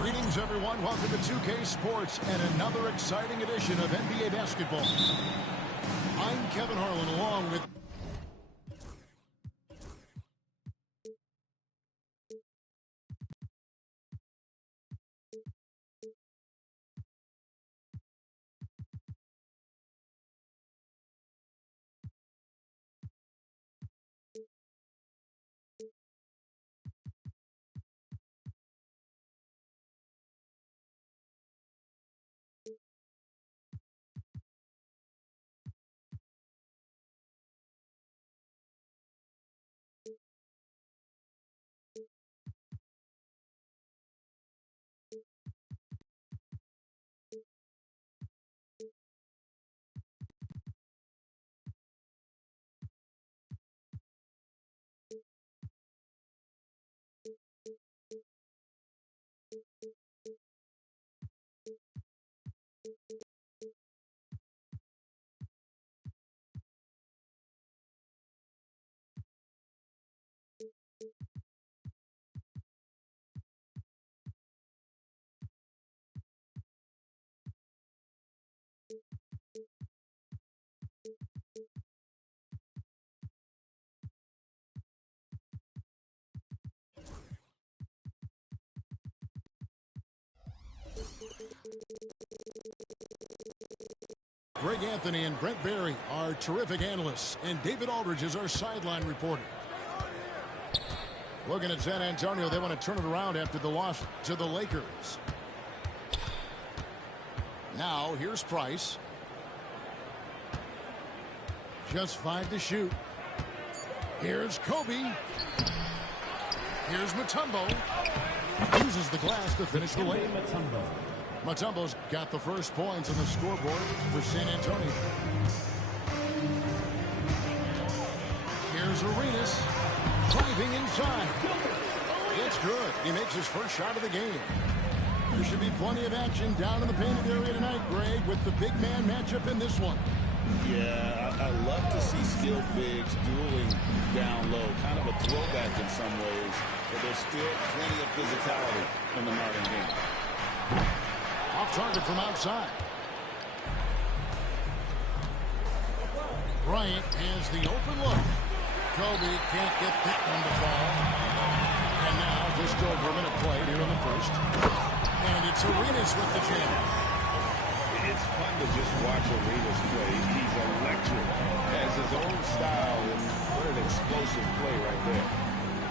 Greetings, everyone. Welcome to 2K Sports and another exciting edition of NBA basketball. I'm Kevin Harlan, along with Greg Anthony and Brent Barry are terrific analysts, and David Aldridge is our sideline reporter. Looking at San Antonio, they want to turn it around after the loss to the Lakers. Now, here's Price. Just 5 to shoot. Here's Kobe. Here's Mutombo. Uses the glass to finish the lane. Mutombo's got the first points on the scoreboard for San Antonio. Here's Arenas driving inside. It's good. He makes his first shot of the game. There should be plenty of action down in the painted area tonight, Greg, with the big man matchup in this one. Yeah, I love to see skilled bigs dueling down low. Kind of a throwback in some ways, but there's still plenty of physicality in the modern game. Off target from outside. Bryant has the open look. Kobe can't get that one to fall. And now just over a minute played here in the first. And it's Arenas with the jam. It's fun to just watch Arenas play. He's electric. Has his own style, and what an explosive play right there.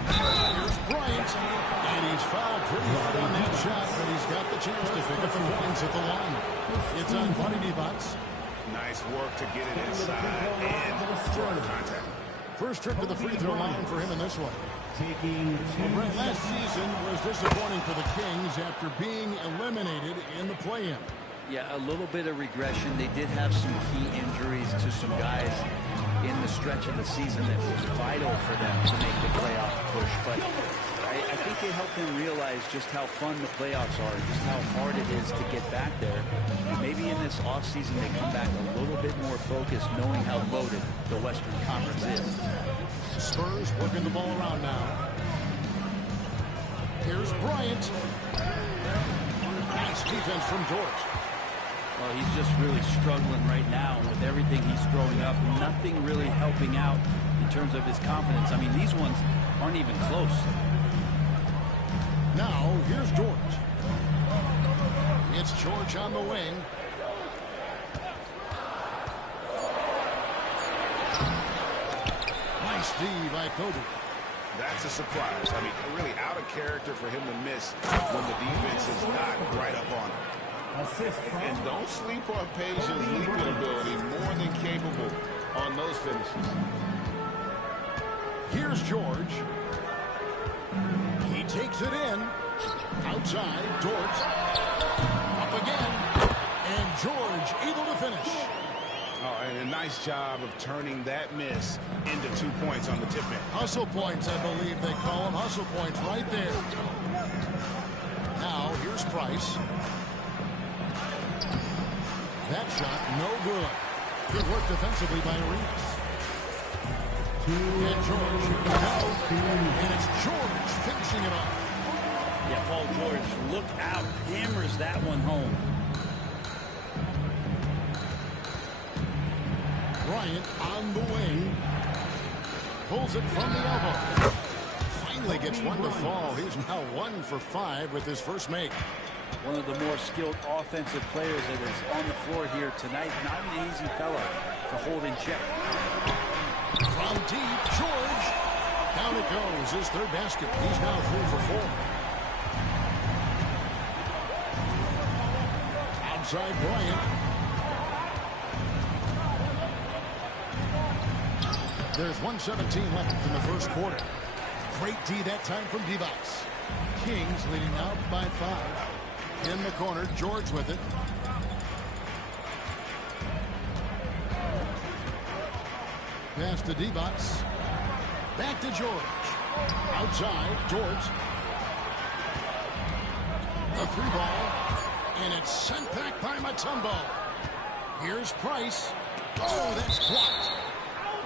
Here's Bryant, and he's fouled pretty hard on that shot, but he's got the chance to pick up the points at the line. It's on Bunny Divac. Nice work to get it inside and draw contact. First trip to the free throw line for him in this one. Well, Brent, last season was disappointing for the Kings after being eliminated in the play-in. Yeah, a little bit of regression. They did have some key injuries to some guys in the stretch of the season that was vital for them to make the playoff push. But I I think they help him realize just how fun the playoffs are, just how hard it is to get back there. And maybe in this offseason they come back a little bit more focused, knowing how loaded the Western Conference is. Spurs working the ball around now. Here's Bryant. Nice defense from Dort. Well, he's just really struggling right now with everything he's throwing up. Nothing really helping out in terms of his confidence. I mean, these ones aren't even close. Now, here's Dort. It's George on the wing. Nice D by Kobe. That's a surprise. I mean, really out of character for him to miss when the defense is not right up on him. And don't sleep on Page's leaping ability. More than capable on those finishes. Here's George. He takes it in. Outside, Dort. Up again. And George able to finish. Oh, and a nice job of turning that miss into 2 points on the tip in. Hustle points, I believe they call them. Hustle points right there. Now, here's Price. That shot, no good. Good work defensively by Arenas. And George, and it's George finishing it off. Yeah, Paul George, look out, hammers that one home. Bryant on the wing. Pulls it from the elbow. Finally gets one to fall. He's now 1 for 5 with his first make. One of the more skilled offensive players that is on the floor here tonight. Not an easy fella to hold in check. From deep, George. Down it goes. His third basket. He's now 3 for 4. Outside Bryant. There's 1:17 left in the first quarter. Great D that time from D-Box. Kings leading out by 5. In the corner, George with it. Pass to D-Box. Back to George. Outside, George. A 3-ball. And it's sent back by Mutombo. Here's Price. Oh, that's blocked.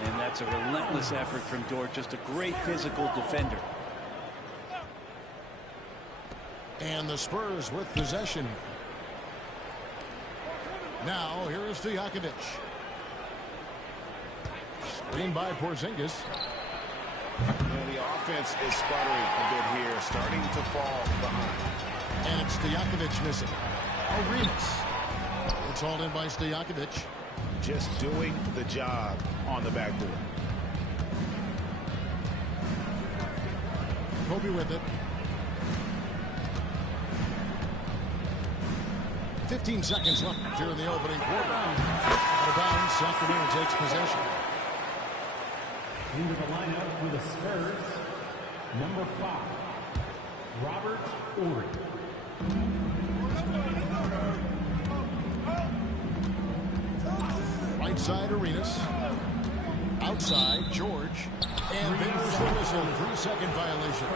And that's a relentless effort from Dort. Just a great physical defender. And the Spurs with possession. Now, here is Stojakovic. Screen by Porzingis. Well, the offense is sputtering a bit here, starting to fall behind. And it's Stojakovic missing. Arenas. It's hauled in by Stojakovic. Just doing the job on the backboard. Kobe with it. 15 seconds left here in the opening quarter. Out of bounds, Sacramento takes possession. Into the lineup for the Spurs, number 5, Robert Horry. Right side, Arenas. Outside, George. And there's the whistle. 3-second violation.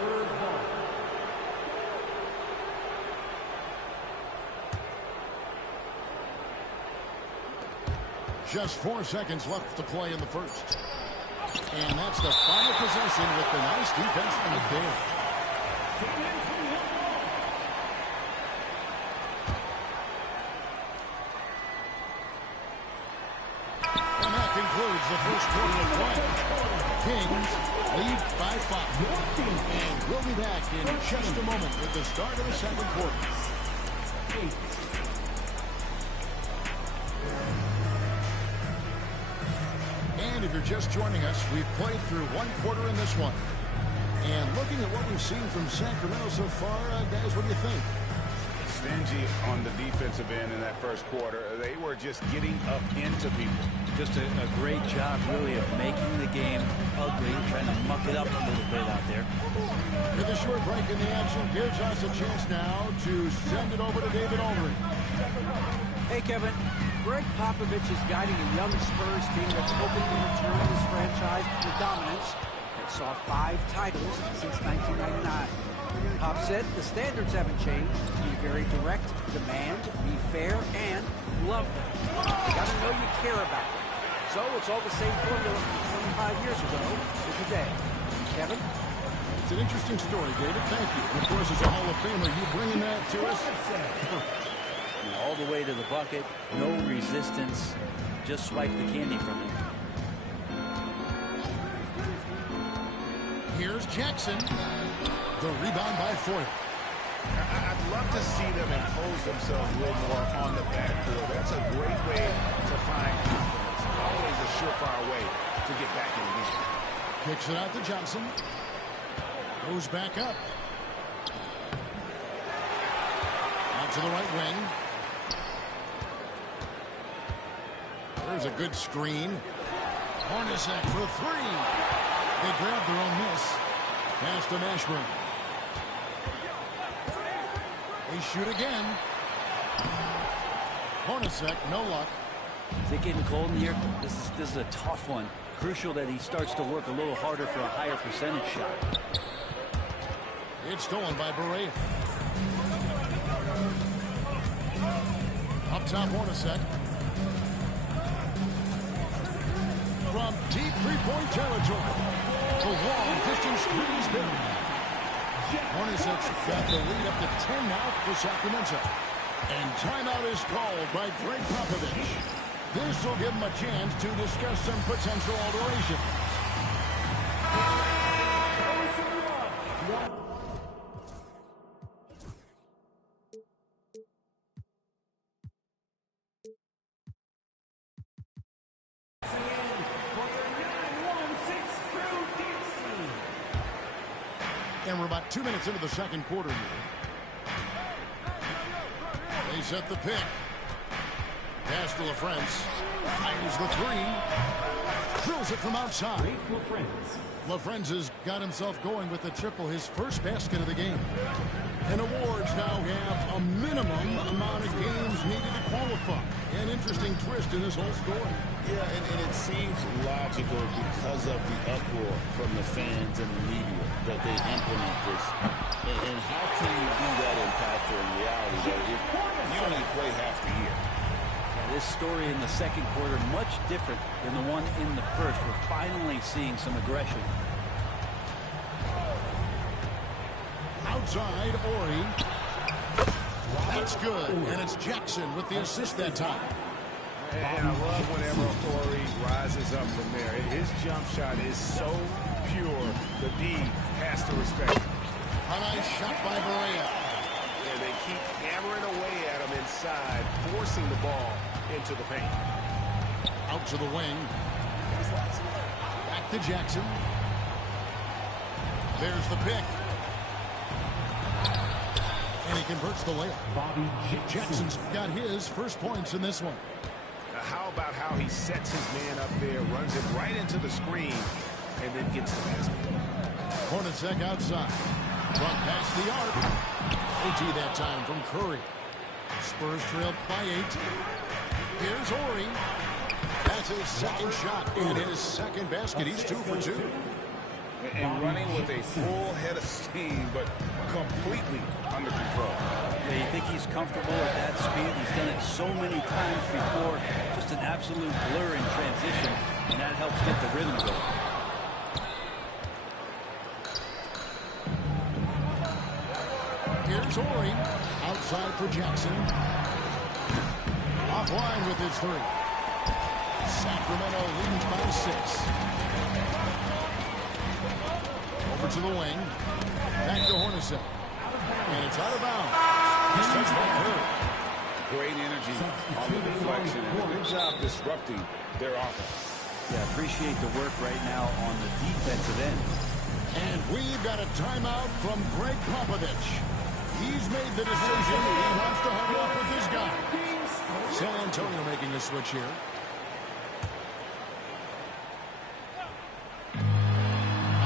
Just 4 seconds left to play in the first. And that's the final possession with the nice defense right there. And that concludes the first quarter of play. Kings lead by 5. And we'll be back in just a moment with the start of the second quarter. And if you're just joining us, we've played through one quarter in this one. And looking at what we've seen from Sacramento so far, guys, what do you think? Stingy on the defensive end in that first quarter. They were just getting up into people. Just a great job, really, of making the game ugly, trying to muck it up a little bit out there. With a short break in the action, gives us a chance now to send it over to David Aldridge. Hey, Kevin. Greg Popovich is guiding a young Spurs team that's hoping to return this franchise to dominance. that saw 5 titles since 1999. Pop said the standards haven't changed. Be very direct, demand, be fair, and love them. You gotta know you care about them. So it's all the same formula from 25 years ago to today. Kevin? It's an interesting story, David. Thank you. And of course, as a Hall of Famer, you bringing that to us? All the way to the bucket, no resistance. Just swipe the candy from him. Here's Jackson. The rebound by Ford. I'd love to see them impose themselves a little more on the backboard. That's a great way to find confidence. Always a surefire way to get back in the game. Kicks it out to Johnson. Goes back up. Out to the right wing. There's a good screen. Hornacek for 3. They grabbed their own miss. Pass to Mashburn. They shoot again. Hornacek, no luck. Is it getting cold in here? This is a tough one. Crucial that he starts to work a little harder for a higher percentage shot. It's stolen by Barea. Up top, Hornacek. From deep three-point territory. The long distance squeeze build. Hornacek's got the lead up to 10 now for Sacramento. And timeout is called by Greg Popovich. This will give him a chance to discuss some potential alterations. And we're about 2 minutes into the second quarter here. They set the pick. Pass to LaFrentz. Fires the 3. Drills it from outside. LaFrentz has got himself going with the triple, his first basket of the game. And awards now have a minimum amount of games needed to qualify. An interesting twist in this whole story. Yeah, and it seems logical because of the uproar from the fans and the media that they implement this. And how can you do that impactful in reality though, if you only play half the year? This story in the second quarter much different than the one in the first. We're finally seeing some aggression. Outside, Ori. That's good. And it's Jackson with the assist that time. And I love whenever Ori rises up from there. His jump shot is so pure, the D has to respect it. A nice shot by Barea. And they keep hammering away at him inside, forcing the ball into the paint. Out to the wing. Back to Jackson. There's the pick. And he converts the layup. Jackson's got his first points in this one. Now how about how he sets his man up there, runs it right into the screen, and then gets the basket. Hornacek outside. Front past the arc. OT that time from Curry. Spurs trail by 8. Here's Ori. That's his second shot and his second basket. He's 2 for 2. And running with a full head of steam, but completely under control. Yeah, you think he's comfortable at that speed? He's done it so many times before. Just an absolute blur in transition, and that helps get the rhythm going. Here's Ori. Outside for Jackson. Offline with his 3. Sacramento leading by 6. Over to the wing. Back to Hornacek. And it's out of bounds. He's touched by Curry. Great energy on the deflection. And a good job disrupting their offense. Yeah, appreciate the work right now on the defensive end. And we've got a timeout from Greg Popovich. He's made the decision he wants to huddle up with this guy. San Antonio making a switch here.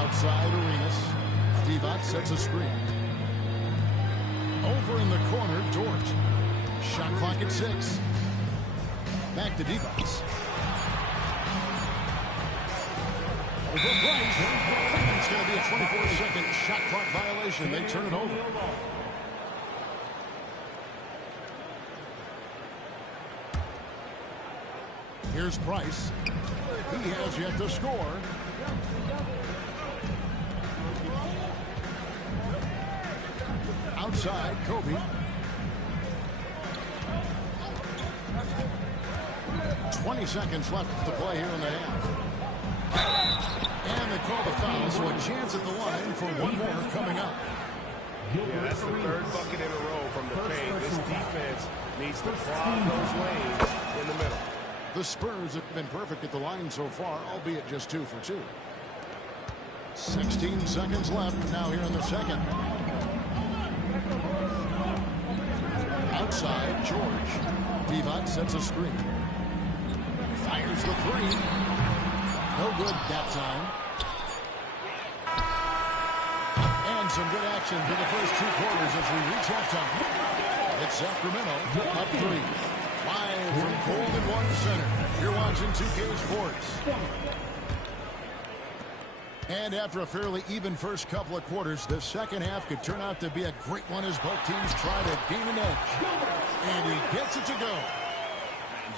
Outside Arenas. Divac sets a screen. Over in the corner, Dort. Shot clock at 6. Back to Divac. Over Price. going to be a 24-second shot clock violation. They turn it over. Here's Price. He has yet to score. Outside, Kobe. 20 seconds left to play here in the half. And they call the foul, so a chance at the line for one more coming up. Yeah, that's the third bucket in a row from the paint. This defense needs to clog those lanes in the middle. The Spurs have been perfect at the line so far, albeit just 2 for 2. 16 seconds left now here in the second. Outside, George. Divac sets a screen. Fires the three. No good that time. And some good action for the first 2 quarters as we reach halftime. It's Sacramento up 3. Live from Golden One Center. You're watching 2K Sports. And after a fairly even first couple of quarters, the second half could turn out to be a great one as both teams try to gain an edge. And he gets it to go.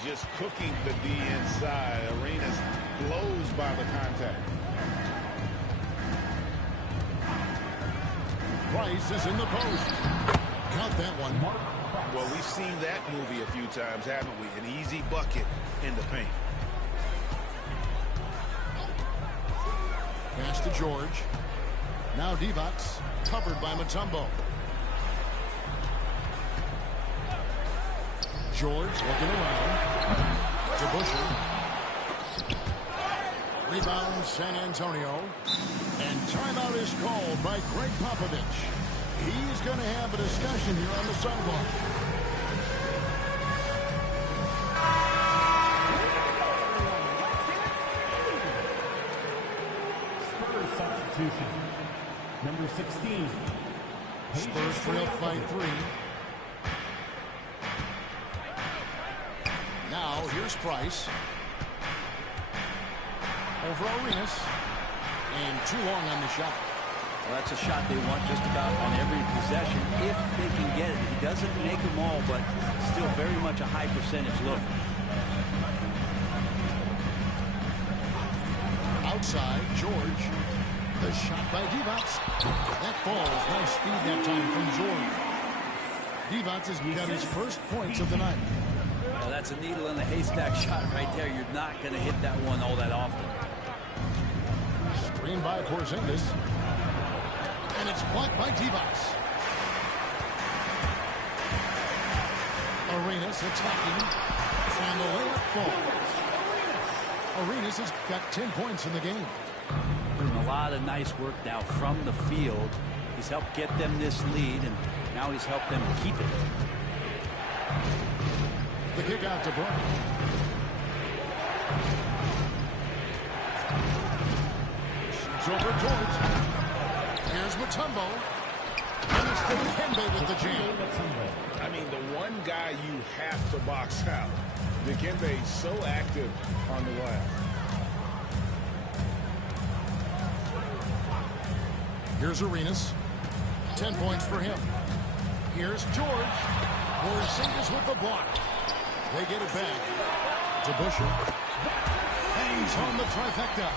Just cooking the D inside. Arenas blows by the contact. Price is in the post. Count that one. Well, we've seen that movie a few times, haven't we? An easy bucket in the paint. Pass to George. Now Divac, covered by Mutombo. George looking around. To Busher. Rebound San Antonio. And timeout is called by Greg Popovich. He's going to have a discussion here on the sideline. Spurs substitution. Number 16. Spurs trail by 3. Now here's Price. Over Arenas. And too long on the shot. Well, that's a shot they want just about on every possession if they can get it. He doesn't make them all, but still very much a high percentage look. Outside, George. The shot by Divac. That falls. Nice speed that time from George. Divac has got his first points of the night. Well, that's a needle in the haystack shot right there. You're not going to hit that one all that often. Screen by Porzingis. And it's blocked by Divac. Arenas attacking. And the layup falls. Arenas has got 10 points in the game. Doing a lot of nice work now from the field. He's helped get them this lead, and now he's helped them keep it. The kick out to Brown. Shoots over George. Here's Mutombo. And it's Dikembe with the jam. I mean, the one guy you have to box out. Dikembe is so active on the glass. Here's Arenas. 10 points for him. Here's George. Porzingis with the block. They get it back to Busher. Hangs on the trifecta.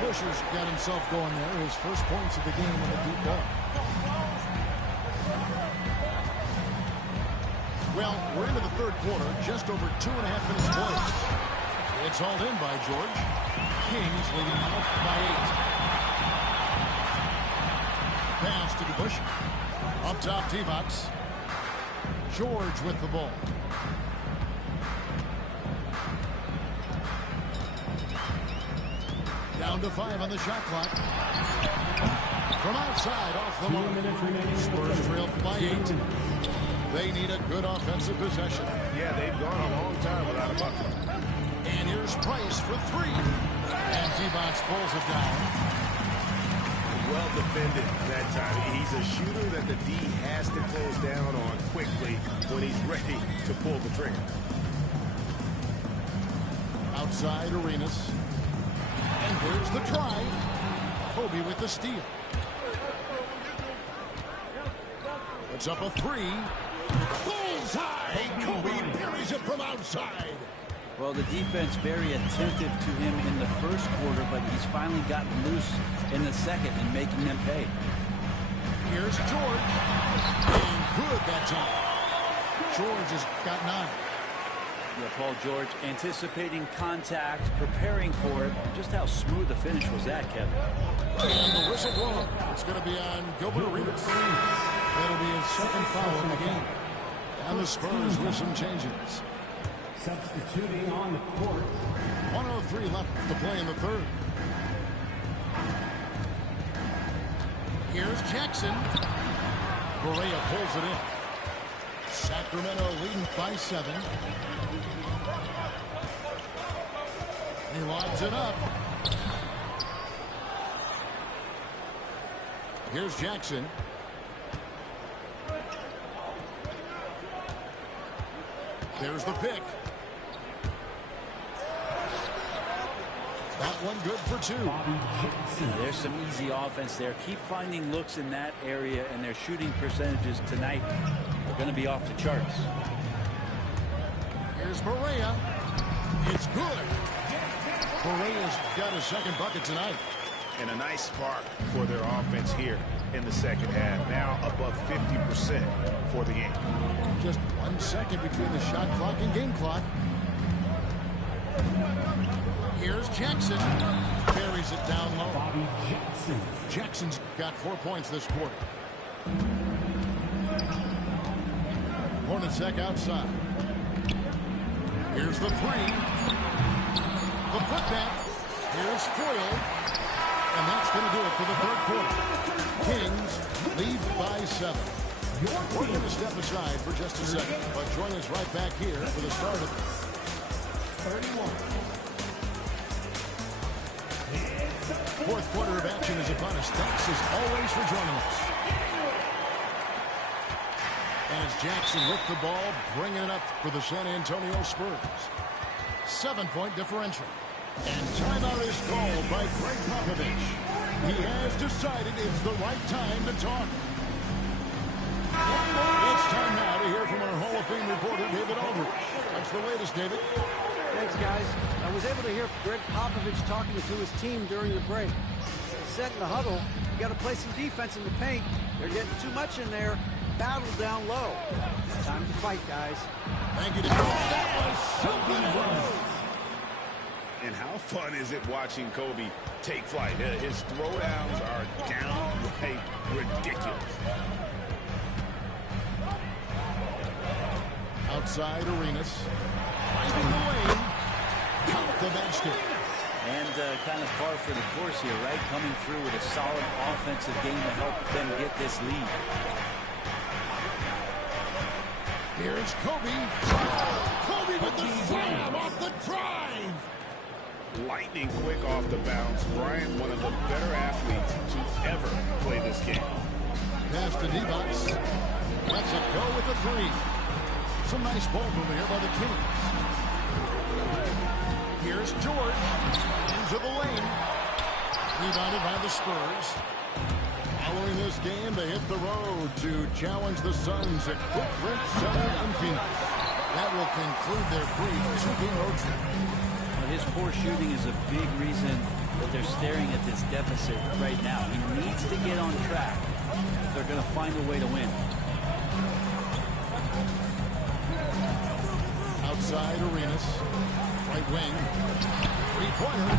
Busher's got himself going there. His first points of the game on the deep ball. Well, we're into the third quarter. Just over 2.5 minutes played. It's hauled in by George. Kings leading out by 8. Pass to Busher. Up top, Divac. George with the ball. Down to 5 on the shot clock. From outside, off the mark. Spurs trail by 8. They need a good offensive possession. Yeah, they've gone a long time without a bucket. And here's Price for 3. And Divac pulls it down. Well defended that time. He's a shooter that the D has to close down on quickly when he's ready to pull the trigger. Outside, Arenas. And here's the try. Kobe with the steal. It's up a three. Bullseye! Kobe buries it from outside. Well, the defense very attentive to him in the first quarter, but he's finally gotten loose in the second and making them pay. Here's George. And good that time. George has got 9. Yeah, Paul George anticipating contact, preparing for it. Just how smooth the finish was that, Kevin. And the whistle blown. It's going to be on Gilbert Arenas. That'll be his second foul in the game. And the Spurs with some changes. Substituting on the court. 1:03 left to play in the third. Here's Jackson. Correa pulls it in. Sacramento leading by 7. He lobs it up. Here's Jackson. There's the pick. That one good for 2. There's some easy offense there. Keep finding looks in that area, and their shooting percentages tonight are going to be off the charts. Here's Correa. It's good. Correa's got his second bucket tonight. And a nice spark for their offense here in the second half. Now above 50% for the game. Just 1 second between the shot clock and game clock. Here's Jackson. Carries it down low. Bobby Jackson. Jackson's got 4 points this quarter. Hornacek outside. Here's the 3. The putback. Here's Foyle. And that's going to do it for the third quarter. Kings lead by 7. We're going to step aside for just a second, but join us right back here for the start of 31. fourth quarter of action is upon us. Thanks as always for joining us. As Jackson with the ball, bringing it up for the San Antonio Spurs. 7-point differential. And timeout is called by Greg Popovich. He has decided it's the right time to talk. It's time now to hear from our Hall of Fame reporter, David Aldridge. What's the latest, David? Thanks, guys. I was able to hear Greg Popovich talking to his team during the break. He said in the huddle, you got to play some defense in the paint. They're getting too much in there. Battle down low. Time to fight, guys. Thank you, David. That was something else. And how fun is it watching Kobe take flight? His throwdowns are downright ridiculous. Outside Arenas. Finding the lane. Count the basket. And kind of par for the course here, right? Coming through with a solid offensive game to help them get this lead. Here's Kobe. Kobe with the slam off the drive. Lightning quick off the bounce. Bryant, one of the better athletes to ever play this game. Pass to D-Box. Lets it go with the 3. Some nice ball movement here by the Kings. Here's George. Into the lane. Rebounded by the Spurs. Following this game, they hit the road to challenge the Suns at Footprint Center in Phoenix. That will conclude their brief 2-game road trip. His poor shooting is a big reason that they're staring at this deficit right now. He needs to get on track if they're going to find a way to win. Outside Arenas. Right wing. 3-pointer.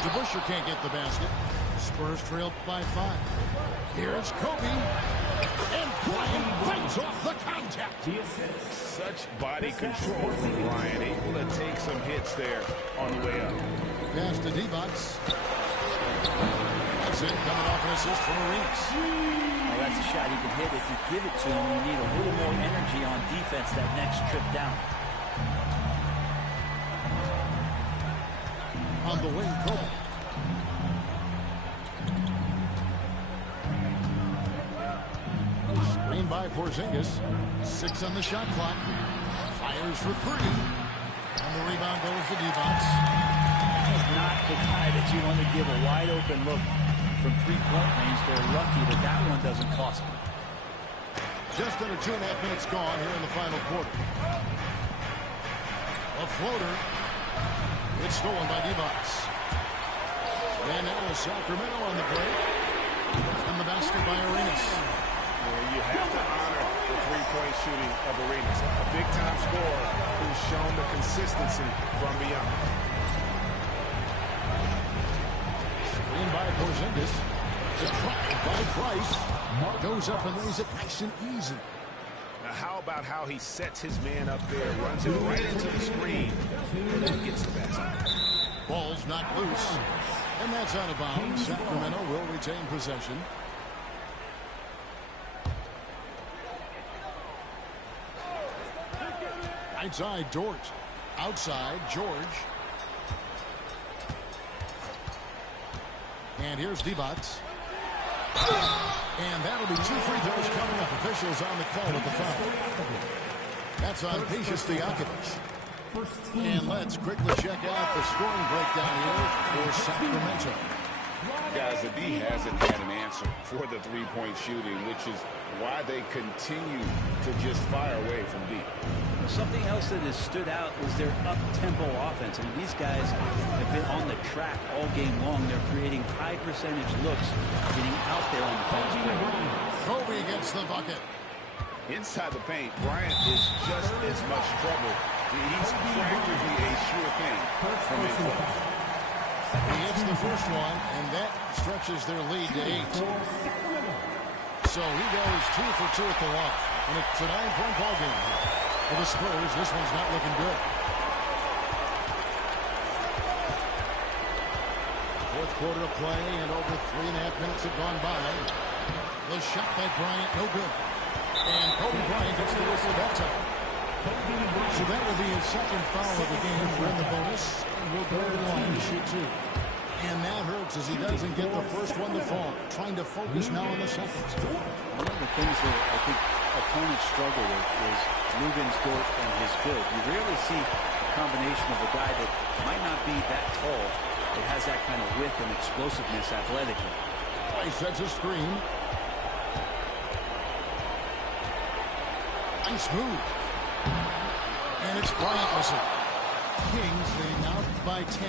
DeBusschere can't get the basket. Spurs trail by 5. Here's Kobe. And Bryant fights off the contact. Such body control from Bryant. Able to take some hits there on the way up. Pass to D-Box. That's it. Coming off an assist from Arenas. Well, that's a shot he can hit. If you give it to him, you need a little more energy on defense that next trip down. On the wing, Kobe. Screen by Porzingis. 6 on the shot clock. Fires for 3. And the rebound goes to D-Box. He's not the guy that you want to give a wide open look from three-point range. They're lucky that that one doesn't cost them. Just under 2.5 minutes gone here in the final quarter. A floater. It's stolen by Divac. And now is Sacramento on the break. And the basket by Arenas. You have to honor the three-point shooting of Arenas. A big-time scorer who's shown the consistency from beyond. Screen by Porzingis. The try by Price. Goes up and lays it nice and easy. Now how about how he sets his man up there, runs him right into the screen, and then gets the basket. Ball's knocked loose. And that's out of bounds. Sacramento will retain possession. Outside Dort. Outside George. And here's Divac. And that'll be 2 free throws coming up. Officials on the call with the foul. That's on Peja Stojakovic. And let's quickly check out the scoring breakdown here for Sacramento. Guys, the D hasn't had an answer for the three-point shooting, which is why they continue to just fire away from deep. Something else that has stood out is their up-tempo offense. I mean, these guys have been on the track all game long. They're creating high-percentage looks, getting out there on the fast break. Kobe gets the bucket. Inside the paint, Bryant is just as much trouble. He's practically a sure thing from his foot. He hits the first one, and that stretches their lead to 8. So he goes 2 for 2 at the line. And it's a 9-point ball game here. For the Spurs, this one's not looking good. Fourth quarter of play, and over 3.5 minutes have gone by. The shot by Bryant, no good. And Kobe Bryant gets the whistle that time. So that will be his second foul of the game. We're in the bonus, and we'll go to the line to shoot 2. And that hurts as he doesn't get the first one to fall. Trying to focus now on the second. One of the things that I think opponents struggle with is Luguentz Dort and his build. You rarely see a combination of a guy that might not be that tall, but has that kind of width and explosiveness athletically. He sets a screen. Nice move. And it's Bryant missing. Kings leading out by 10.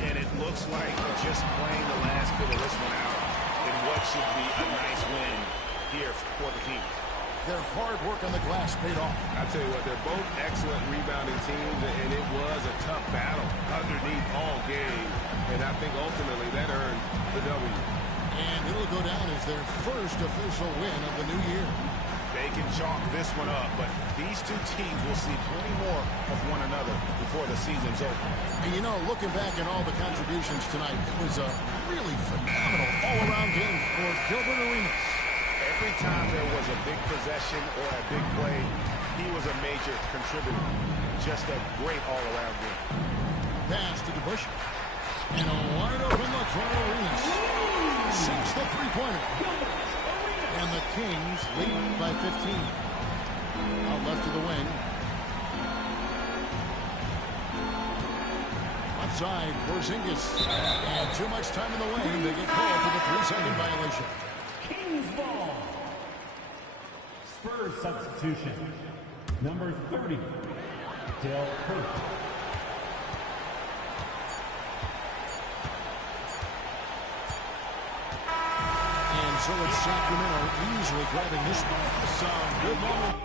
And it looks like just playing the last bit of this one out in what should be a nice win here for the Kings. Their hard work on the glass paid off. I tell you what, they're both excellent rebounding teams, and it was a tough battle underneath all game. And I think ultimately that earned the W. And it'll go down as their first official win of the new year. They can chalk this one up, but these two teams will see plenty more of one another before the season's over. And you know, looking back at all the contributions tonight, it was a really phenomenal all-around game for Gilbert Arenas. Every time there was a big possession or a big play, he was a major contributor. Just a great all-around game. Pass to DeBusch. And a wide-open look for Arenas. Sinks the three-pointer. And the Kings lead by 15. Out left to the wing. Outside, Porzingis. And too much time in the lane. They get called for the 3-second violation. Kings ball. Spurs substitution. Number 30, Dale Kirk. So it's Sacramento easily grabbing this one. Some good moment.